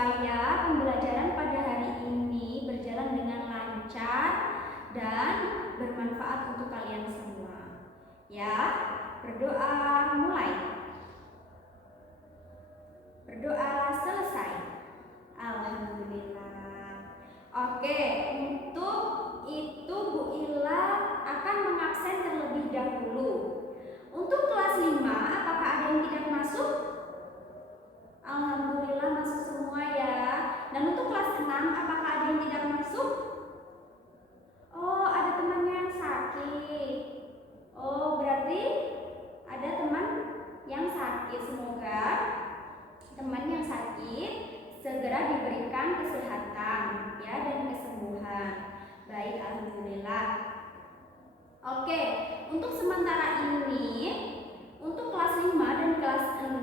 supaya pembelajaran pada hari ini berjalan dengan lancar dan bermanfaat untuk kalian semua. Ya, berdoa mulai. Berdoa selesai. Alhamdulillah. Oke, untuk itu Bu Ila akan mengabsen terlebih dahulu. Untuk kelas 5, apakah ada yang tidak masuk? Alhamdulillah masuk semua ya. Dan untuk kelas 6, apakah ada yang tidak masuk? Oh, ada temannya yang sakit. Oh, berarti ada teman yang sakit. Semoga teman yang sakit segera diberikan kesehatan ya dan kesembuhan. Baik, alhamdulillah. Oke, untuk sementara ini untuk kelas 5 dan kelas 6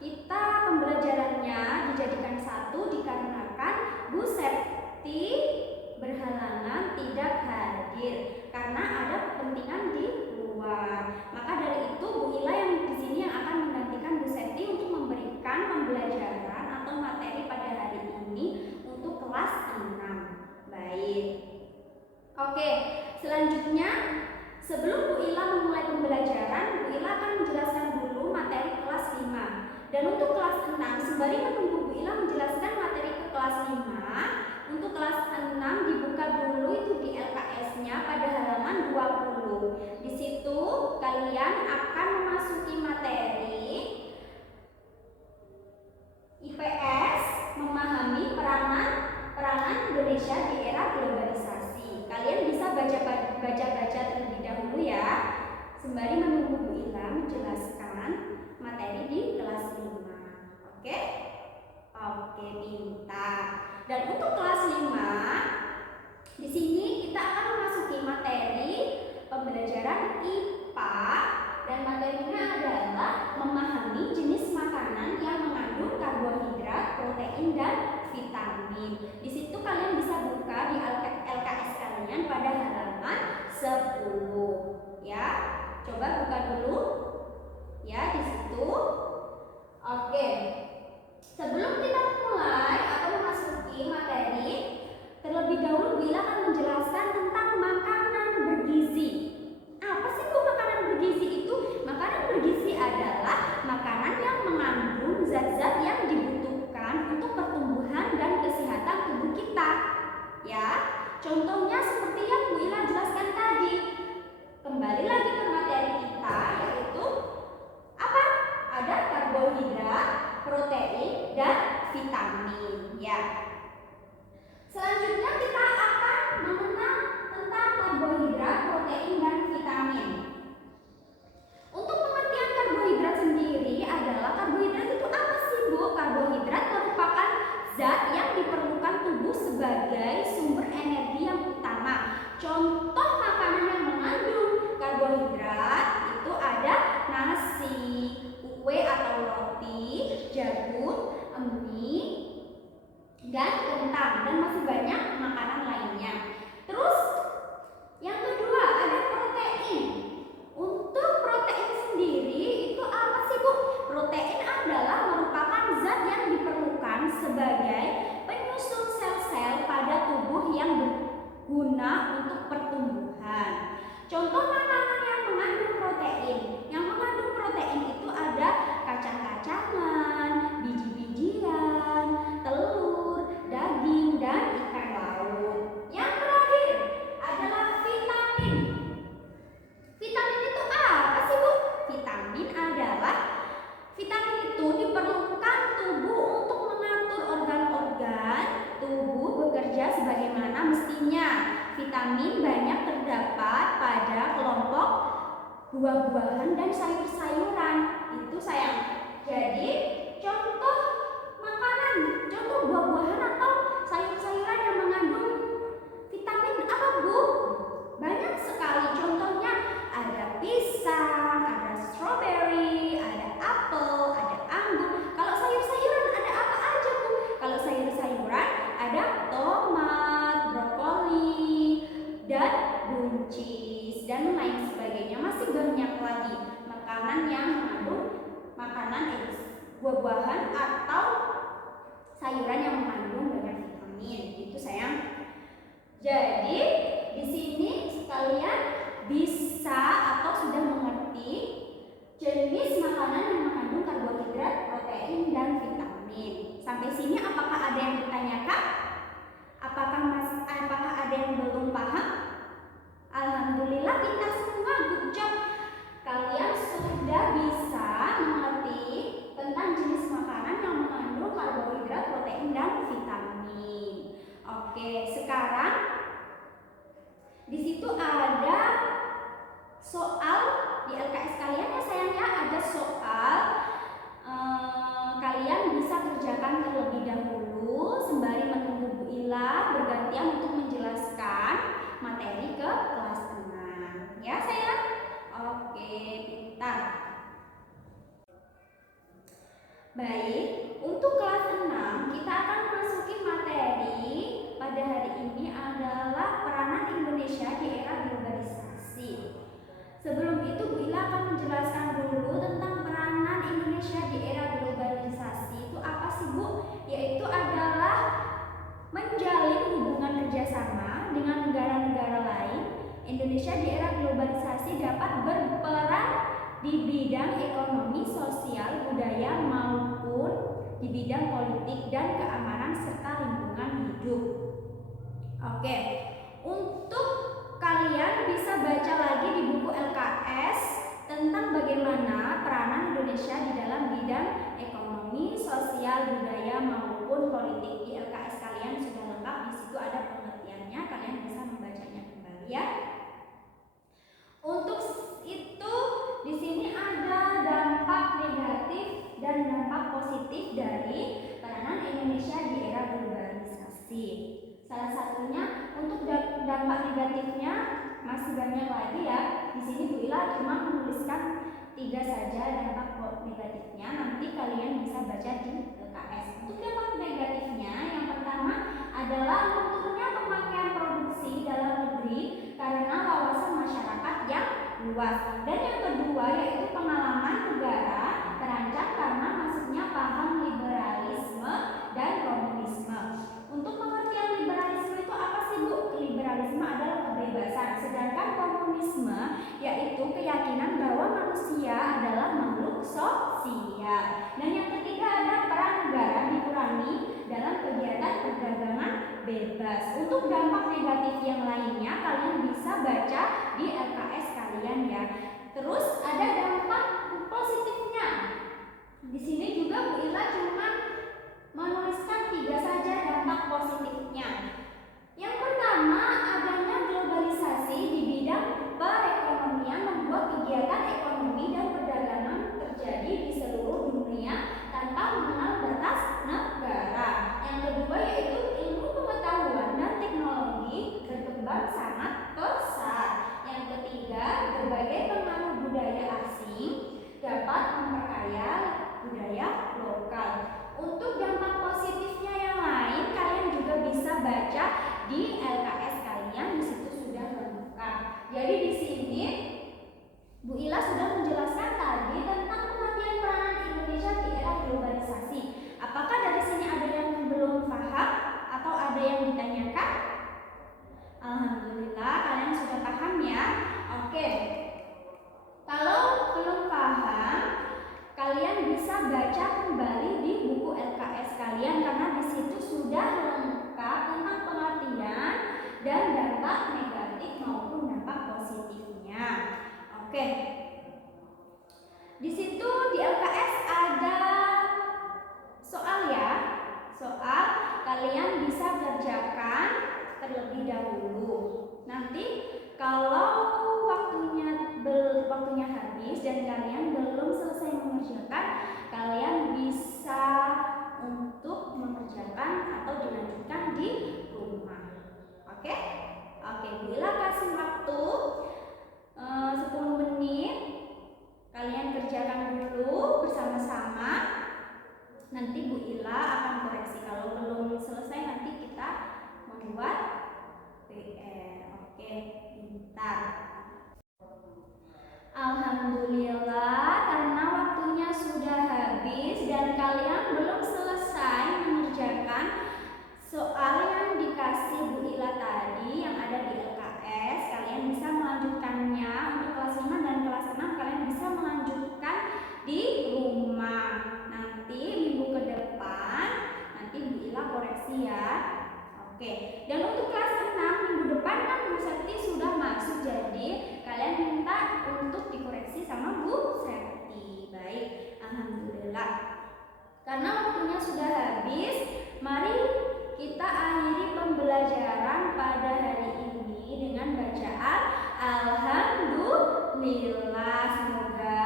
kita pembelajarannya dijadikan satu dikarenakan Bu Septi berhalangan tidak hadir karena ada kepentingan di luar. Maka dari itu Bu Ila yang di sini yang akan menggantikan Bu Septi untuk memberikan pembelajaran atau materi pada hari ini untuk kelas 6. Baik. Oke, selanjutnya sebelum Bu Ila memulai pembelajaran, Bu Ila akan menjelaskan dulu materi kelas 5. Dan untuk kelas 6, sembari menunggu Bu Ila menjelaskan materi ke kelas 5, untuk kelas 6 dibuka dulu itu di LKS-nya pada halaman 20. Di situ kalian akan memasuki materi IPS, memahami peranan Indonesia di era globalisasi. Kalian bisa baca-baca terlebih dahulu ya, sembari menunggu Bu Ila menjelaskan materi di kelas 5. Oke? Oke, pintar. Dan untuk kelas 5, di sini kita akan memasuki materi pembelajaran IPA dan materinya adalah memahami jenis makanan yang mengandung karbohidrat, protein dan vitamin. Di situ kalian bisa buka di LKS kalian pada halaman 10 ya. Coba buka dulu ya di situ. Oke. Sebelum kita mulai atau memasuki materi, terlebih dahulu Bu Ila akan menjelaskan tentang makanan bergizi. Apa sih Bu makanan bergizi itu? Makanan bergizi adalah makanan yang mengandung zat-zat yang dibutuhkan untuk pertumbuhan dan kesehatan tubuh kita. Ya, contohnya seperti yang Bu Ila jelaskan tadi. Kembali lagi ke materi kita, yaitu apa? Ada karbohidrat, protein, dan vitamin. Ya. Selanjutnya kita akan mengenal tentang karbohidrat, protein, dan vitamin. Untuk pengertian karbohidrat sendiri adalah karbohidrat itu apa sih Bu? Karbohidrat merupakan zat yang diperlukan tubuh sebagai sumber energi yang utama. Contoh makanan yang mengandung karbohidrat itu ada nasi, kue atau roti, jagung, mie, dan kentang, dan masih banyak makanan lainnya. Terus yang kedua ada protein. Untuk protein sendiri itu apa sih Bu? Protein adalah merupakan zat yang diperlukan sebagai penyusun sel-sel pada tubuh yang berguna untuk pertumbuhan. Contoh makanan yang mengandung protein. Yang mengandung protein itu ada kacang-kacangan, biji-bijian, telur, daging, dan ikan laut. Yang terakhir adalah vitamin. Vitamin itu apa sih Bu? Vitamin itu diperlukan tubuh untuk mengatur organ-organ tubuh bekerja sebagaimana mestinya. Vitamin banyak terdapat pada kelompok buah-buahan dan sayur-sayuran. Itu sayang. Jadi contoh makanan, contoh buah-buahan atau sayur-sayuran yang mengandung vitamin apa Bu? Banyak sekali. Contohnya ada pisang, ada strawberry, ada apel, ada anggur. Kalau sayur-sayuran ada apa aja Bu? Kalau sayur-sayuran ada tomat, brokoli, dan buncis, dan lain sebagainya. Masih banyak lagi makanan yang mengandung buah-buahan atau sayuran yang mengandung banyak vitamin. Itu sayang. Jadi di sini kalian bisa atau sudah mengerti jenis makanan yang mengandung karbohidrat, protein, dan vitamin. Sampai sini apakah ada yang ditanyakan? Apakah ada yang belum paham? Alhamdulillah kita semua good job. Kalian sudah bisa mengerti tentang jenis makanan yang mengandung karbohidrat, protein, dan vitamin. Oke, sekarang di situ ada soal di LKS kalian ya sayang ya, ada soal. Kalian bisa kerjakan terlebih dahulu sembari menunggu Bu Ila bergantian untuk menjelaskan materi ke kelas 6 ya sayang. Oke, pintar. Baik, untuk kelas 6 kita akan memasuki materi pada hari ini adalah peranan Indonesia di era globalisasi. Sebelum itu Bu Ila akan menjelaskan dulu tentang peranan Indonesia di era globalisasi. Itu apa sih Bu? Yaitu adalah menjalin hubungan kerjasama dengan negara-negara lain. Indonesia di era globalisasi dapat berperan di bidang ekonomi, sosial, budaya maupun di bidang politik dan keamanan serta lingkungan hidup. Oke, untuk kalian bisa baca lagi di buku LKS tentang bagaimana peranan Indonesia di dalam bidang ekonomi, sosial, budaya maupun politik. Di LKS kalian sudah lengkap, di situ ada pengertiannya, kalian bisa membacanya kembali ya. Untuk itu di sini ada dampak negatif dan dampak positif dari peranan Indonesia di era globalisasi. Salah satunya untuk dampak negatifnya masih banyak lagi ya. Di sini Bu Ila cuma menuliskan 3 saja dampak negatifnya. Nanti kalian bisa baca di LKS. Untuk dampak negatifnya yang pertama adalah menurunnya pemakaian produksi dalam negeri karena wawasan masyarakat yang luas. Dan yang kedua yaitu pengalaman negara terancam karena masuknya paham liberalisme dan komunisme. Untuk pengertian liberalisme itu apa sih Bu? Liberalisme adalah kebebasan, sedangkan komunisme yaitu keyakinan bahwa manusia adalah makhluk sosial. Dan yang ketiga ada peran negara dikurangi dalam kegiatan perdagangan bebas. Untuk dampak negatif yang lainnya kalian bisa baca di LKS kalian ya. Terus ada dampak positifnya. Di sini juga Bu Ila cuma menuliskan 3 saja dampak positifnya. Yang pertama, adanya globalisasi di bidang perekonomian membuat kegiatan ekonomi dan perdagangan terjadi di seluruh dunia tanpa mengenal batas negara. Yang kedua yaitu ilmu pengetahuan dan teknologi berkembang sangat pesat. Yang ketiga, berbagai pengaruh budaya asing dapat memperkaya budaya lokal. Untuk dampak positifnya yang lain kalian juga bisa baca di LKS kalian, di situ sudah lengkap. Jadi di sini Bu Ila sudah menjelaskan tadi tentang pengertian peranan Indonesia di era globalisasi. Apakah dari sini ada yang belum paham atau ada yang ditanyakan? Alhamdulillah kalian sudah paham ya. Oke. Kalau belum paham, kalian bisa baca kembali di buku LKS kalian karena di situ sudah lengkap tentang pengertian dan dampak negatif maupun dampak positifnya. Oke. Di situ di LKS ada soal ya. Soal kalian bisa kerjakan terlebih dahulu. Nanti kalau waktunya habis dan kalian belum selesai mengerjakan, kalian bisa untuk mengerjakan atau dilanjutkan di rumah. Oke? Oke, Bu Ila kasih waktu 10 menit. Kalian kerjakan dulu bersama-sama. Nanti Bu Ila akan koreksi. Kalau belum selesai nanti kita membuat PR. Oke, pintar. Alhamdulillah karena waktunya sudah habis dan kalian belum selesai mengerjakan Alhamdulillah, semoga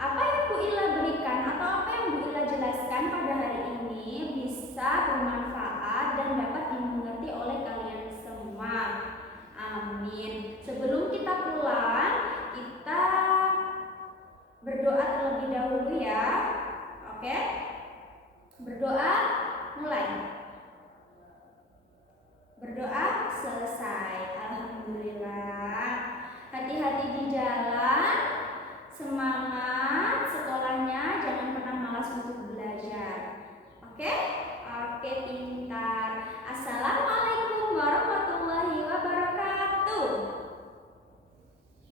apa yang Bu Ila berikan atau apa yang Bu Ila jelaskan pada hari ini bisa bermanfaat dan dapat dimengerti oleh kalian semua. Amin. Sebelum kita pulang, kita berdoa terlebih dahulu ya. Oke? Berdoa mulai. Berdoa selesai. Alhamdulillah. Hati-hati di jalan. Semangat sekolahnya, jangan pernah malas untuk belajar.